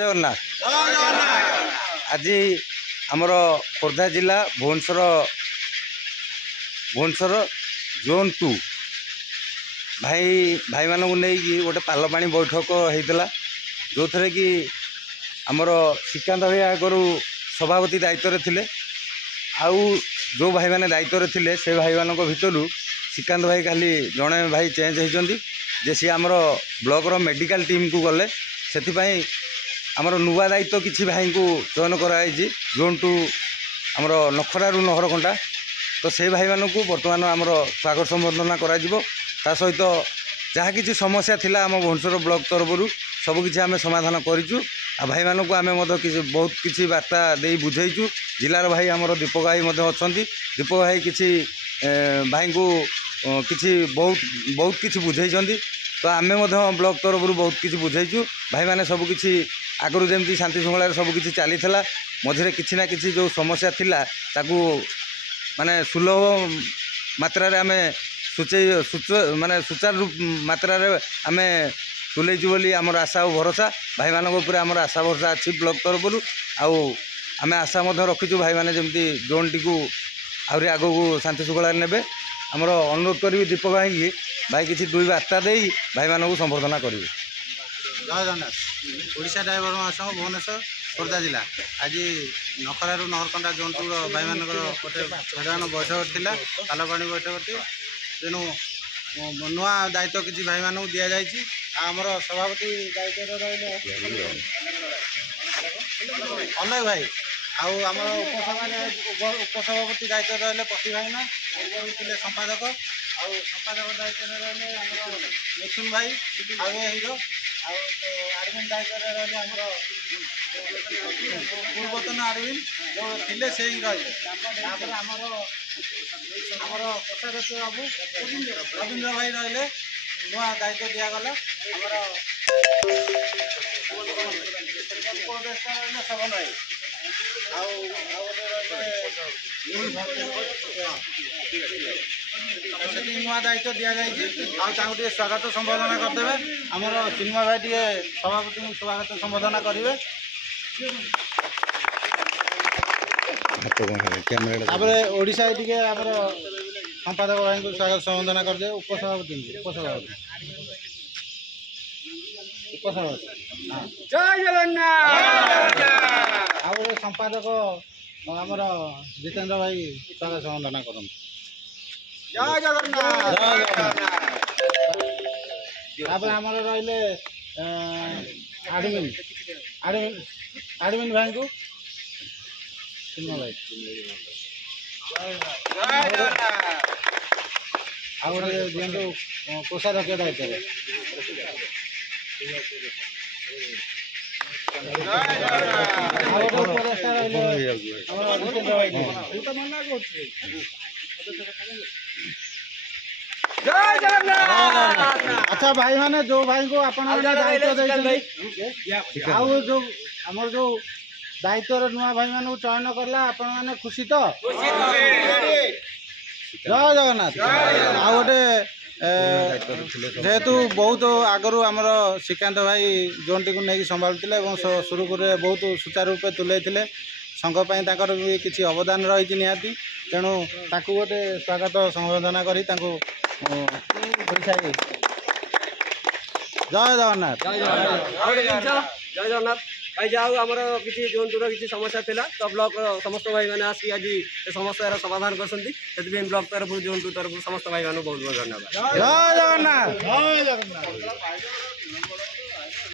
ଜଗନ୍ନାଥ। ଆଜି ଆମର ଖୋର୍ଦ୍ଧା ଜିଲ୍ଲା ଭୁବନେଶ୍ୱର ଜୋନ୍ 2 ଭାଇମାନଙ୍କୁ ନେଇକି ଗୋଟେ ପାଲପାଣି ବୈଠକ ହେଇଥିଲା, ଯେଉଁଥିରେ କି ଆମର ଶ୍ରୀକାନ୍ତ ଭାଇ ଆଗରୁ ସଭାପତି ଦାୟିତ୍ୱରେ ଥିଲେ। ଆଉ ଯେଉଁ ଭାଇମାନେ ଦାୟିତ୍ୱରେ ଥିଲେ ସେ ଭାଇମାନଙ୍କ ଭିତରୁ ଶ୍ରୀକାନ୍ତ ଭାଇ ଖାଲି ଜଣେ ଭାଇ ଚେଞ୍ଜ ହେଇଛନ୍ତି, ଯେ ସିଏ ଆମର ବ୍ଲକର ମେଡ଼ିକାଲ ଟିମ୍କୁ ଗଲେ। ସେଥିପାଇଁ ଆମର ନୂଆ ଦାୟିତ୍ୱ କିଛି ଭାଇଙ୍କୁ ଚୟନ କରାଯାଇଛି ଜୋନ୍ 2 ଆମର ନଖରାରୁ ନହରକଣ୍ଟା। ତ ସେଇ ଭାଇମାନଙ୍କୁ ବର୍ତ୍ତମାନ ଆମର ସ୍ୱାଗତ ସମ୍ବର୍ଦ୍ଧନା କରାଯିବ। ତା ସହିତ ଯାହା କିଛି ସମସ୍ୟା ଥିଲା ଆମ ଭୁବନେଶ୍ୱର ବ୍ଲକ ତରଫରୁ ସବୁକିଛି ଆମେ ସମାଧାନ କରିଛୁ। ଆଉ ଭାଇମାନଙ୍କୁ ଆମେ ମଧ୍ୟ ବହୁତ କିଛି ବାର୍ତ୍ତା ଦେଇ ବୁଝେଇଛୁ। ଜିଲ୍ଲାର ଭାଇ ଆମର ଦୀପକ ଭାଇ ମଧ୍ୟ ଅଛନ୍ତି। ଦୀପକ ଭାଇ କିଛି ଭାଇଙ୍କୁ କିଛି ବହୁତ କିଛି ବୁଝେଇଛନ୍ତି। ତ ଆମେ ମଧ୍ୟ ବ୍ଲକ ତରଫରୁ ବହୁତ କିଛି ବୁଝେଇଛୁ। ଭାଇମାନେ ସବୁକିଛି ଆଗରୁ ଯେମିତି ଶାନ୍ତି ଶୃଙ୍ଖଳାରେ ସବୁକିଛି ଚାଲିଥିଲା, ମଝିରେ କିଛି ନା କିଛି ଯେଉଁ ସମସ୍ୟା ଥିଲା ତାକୁ ମାନେ ସୁଲଭ ମାତ୍ରାରେ ଆମେ ସୁଚାରୁ ମାତ୍ରାରେ ଆମେ ତୁଲେଇଛୁ ବୋଲି ଆମର ଆଶା ଓ ଭରସା। ଭାଇମାନଙ୍କ ଉପରେ ଆମର ଆଶା ଭରସା ଅଛି ବ୍ଲକ ତରଫରୁ। ଆଉ ଆମେ ଆଶା ମଧ୍ୟ ରଖିଛୁ ଭାଇମାନେ ଯେମିତି ଜୋନ୍ଟିକୁ ଆହୁରି ଆଗକୁ ଶାନ୍ତି ଶୃଙ୍ଖଳାରେ ନେବେ। ଆମର ଅନୁରୋଧ କରିବି ଦୀପକ ଭାଇକି, ଭାଇ କିଛି ଦୁଇ ବାର୍ତ୍ତା ଦେଇ ଭାଇମାନଙ୍କୁ ସମ୍ବର୍ଦ୍ଧନା କରିବେ। ଜୟ ଜଗନ୍ନାଥ। ଓଡ଼ିଶା ଡ୍ରାଇଭର ମହାସଂଘ ଭୁବନେଶ୍ୱର ଖୋର୍ଦ୍ଧା ଜିଲ୍ଲା ଆଜି ନଖରାରୁ ନହରକଣ୍ଟା ଜୋନ୍ 2ର ଭାଇମାନଙ୍କର ଗୋଟେ ସାଧାରଣ ବୈଠକ ଥିଲା, ପାଲପାଣି ବୈଠକଟି। ତେଣୁ ନୂଆ ଦାୟିତ୍ୱ କିଛି ଭାଇମାନଙ୍କୁ ଦିଆଯାଇଛି। ଆଉ ଆମର ସଭାପତି ଦାୟିତ୍ୱରେ ରହିଲେ ଅନେକ ଭାଇ, ଆଉ ଆମର ଉପସଭାପତି ଦାୟିତ୍ୱରେ ରହିଲେ ପତି ଭାଇନା, ଥିଲେ ସମ୍ପାଦକ। ଆଉ ସମ୍ପାଦକ ଦାୟିତ୍ୱରେ ରହିଲେ ଆମର ମିଥୁନ ଭାଇ ଆଉ ହିରୋ। ଆଉ ଆଡ଼ମିନ୍ ଦାୟିତ୍ୱରେ ରହିଲେ ଆମର ପୂର୍ବତନ ଆଡ଼ମିନ୍ ଯେଉଁ ଥିଲେ ସେ ହିଁ ରହିଲେ। ତାପରେ ଆମର କୋଷାଧ୍ୟକ୍ଷ ବାବୁ ରବୀନ୍ଦ୍ର ଭାଇ ରହିଲେ, ନୂଆ ଦାୟିତ୍ୱ ଦିଆଗଲା। ଆମର ଉପଦେଷ୍ଟା ରହିଲେ ଶବନ ଭାଇ, ଆଉ ଗୋଟେ ସେଠି ନୂଆ ଦାୟିତ୍ୱ ଦିଆଯାଇଛି। ଆଉ ତାଙ୍କୁ ଟିକେ ସ୍ୱାଗତ ସମ୍ବର୍ଦ୍ଧନା କରିଦେବେ। ଆମର ଚିନ୍ମୟ ଭାଇ ଟିକେ ସଭାପତିଙ୍କୁ ସ୍ୱାଗତ ସମ୍ବର୍ଦ୍ଧନା କରିବେ। ତାପରେ ଓଡ଼ିଶା ଟିକେ ଆମର ସମ୍ପାଦକ ଭାଇଙ୍କୁ ସ୍ୱାଗତ ସମ୍ବର୍ଦ୍ଧନା କରିଦେବେ। ଉପସଭାପତି ଜୟ ଜଗନ୍ନାଥ। ଆଉ ଗୋଟେ ସମ୍ପାଦକ ଆମର ଜିତେନ୍ଦ୍ର ଭାଇ ସ୍ୱାଗତ ସମ୍ବର୍ଦ୍ଧନା କରନ୍ତୁ। ଜୟ ଜଗନ୍ନାଥ। ତାପରେ ଆମର ରହିଲେ ଆଡ଼ମିନ୍ ଭାଇଙ୍କୁ ଚିନ୍ମୟ ଭାଇ। ଆଉ ଗୋଟେ ଦିଅନ୍ତୁ କୋଷାଧ୍ୟକ୍ଷ ଦାୟିତ୍ୱରେ। ଆଉ ଗୋଟେ ଉପଦେଷ୍ଟା ରହିଲେ ଆମର ଜିତେନ୍ଦ୍ର ଭାଇ। ଜୟ ଜଗନ୍ନାଥ। ଆଚ୍ଛା ଭାଇମାନେ, ଯେଉଁ ଭାଇଙ୍କୁ ଆପଣ ଦାୟିତ୍ୱ ଦେଇଛନ୍ତି, ଆଉ ଯେଉଁ ଆମର ଯେଉଁ ଦାୟିତ୍ୱରେ ନୂଆ ଭାଇମାନଙ୍କୁ ଚୟନ କଲା, ଆପଣମାନେ ଖୁସି ତ? ଜୟ ଜଗନ୍ନାଥ। ଆଉ ଗୋଟେ ଯେହେତୁ ବହୁତ ଆଗରୁ ଆମର ଶ୍ରୀକାନ୍ତ ଭାଇ ଜୋନ୍ଟିକୁ ନେଇକି ସମ୍ଭାଳୁଥିଲେ ଏବଂ ସୁରୁଖୁରୁରେ ବହୁତ ସୁଚାରୁ ରୂପେ ତୁଲେଇଥିଲେ, ସଂଘ ପାଇଁ ତାଙ୍କର ବି କିଛି ଅବଦାନ ରହିଛି ନିହାତି। ତେଣୁ ତାକୁ ଗୋଟେ ସ୍ୱାଗତ ସମ୍ବର୍ଦ୍ଧନା କରି ତାଙ୍କୁ ଜୟ ଜଗନ୍ନାଥ। ଜୟ ଜଗନ୍ନାଥ। ଭାଇ ଯାହା ହଉ ଆମର କିଛି ଜୋନ୍ 2ର କିଛି ସମସ୍ୟା ଥିଲା, ତ ବ୍ଲକର ସମସ୍ତ ଭାଇମାନେ ଆସିକି ଆଜି ଏ ସମସ୍ୟାର ସମାଧାନ କରିଛନ୍ତି। ସେଥିପାଇଁ ବ୍ଲକ ତରଫରୁ ଜୋନ୍ 2 ତରଫରୁ ସମସ୍ତ ଭାଇମାନଙ୍କୁ ବହୁତ ବହୁତ ଧନ୍ୟବାଦ। ଜୟ ଜଗନ୍ନାଥ।